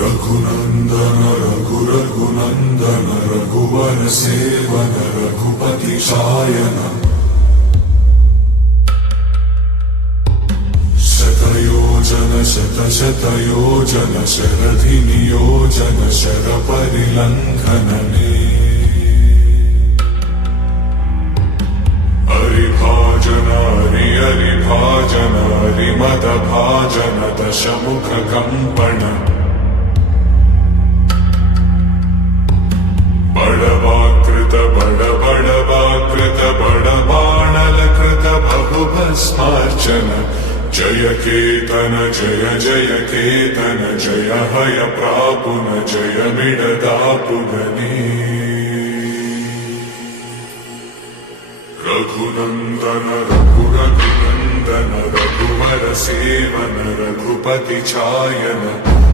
रघुनंदन रघुनंदन रघुवर सेवन रघुपति शायन शतयोजन शतशतयोजन शरधि नियोजन शर परिलंघनने हरिभाजन हरिभाजन हरिमद भाजन दशमुख कंपन बड़वाकृत बड़वाकृत बड़बाणलकृत बहुभस्मार्चन जय केतन जय जय केतन जय हय प्रापुन जय मिडदापुगने रघुनंदन रघुनंदन रघुवर सेवन रघुपति चायन।